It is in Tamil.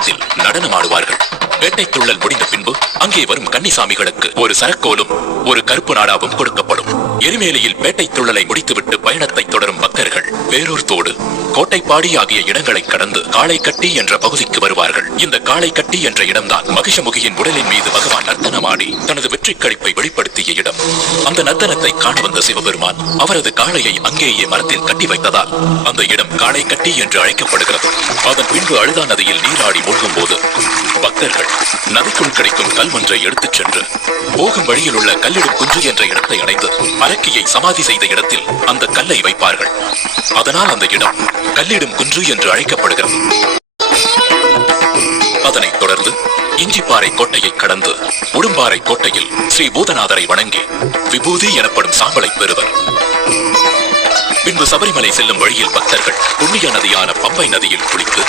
இடத்தில் நடனமாடுவார்கள். வேட்டை துள்ளல் முடிந்த பின்பு அங்கே வரும் கன்னிசாமிகளுக்கு ஒரு சரக்கோலும் ஒரு கருப்பு நாடாவும் கொடுக்கப்படும். எரிமேலியில் பேட்டை துள்ளலை முடித்துவிட்டு பயணத்தை தொடரும் பக்தர்கள் வேறூர் தோடு, கோட்டைப்பாடி ஆகிய இடங்களை கடந்து காளைக்கட்டி என்ற பகுதிக்கு வருவார்கள். இந்த காளைக்கட்டி என்ற இடம்தான் மகிஷமுகியின் உடலின் மீது பகவான் நர்த்தனமாடி தனது வெற்றி களிப்பை வெளிப்படுத்திய இடம். அந்த நர்த்தனத்தை காண வந்த சிவபெருமான் அவரது காளையை அங்கேயே மரத்தில் கட்டி வைத்ததால் அந்த இடம் காளைக்கட்டி என்று அழைக்கப்படுகிறது. அதன் பின்பு அழுதா நதியில் நீராடி மூழ்கும் போது பக்தர்கள் நதிக்குள் கிடைக்கும் கல் ஒன்றை எடுத்துச் சென்று போகும் வழியில் உள்ள கல்லிடும் குன்று என்ற இடத்தை அடைந்து அரக்கியை சமாதி செய்த இடத்தில் அந்த கல்லை வைப்பார்கள். அதனால் அந்த இடம் கல்லிடும் குன்று என்று அழைக்கப்படுகிறது. அதனைத் தொடர்ந்து இஞ்சிப்பாறை கோட்டையை கடந்து உடும்பாறை கோட்டையில் ஸ்ரீ பூதநாதரை வணங்கி விபூதி எனப்படும் சாம்பலை பெறுவர். பின்பு சபரிமலை செல்லும் வழியில் பக்தர்கள் புண்ணிய நதியான பம்பை நதியில் குளித்து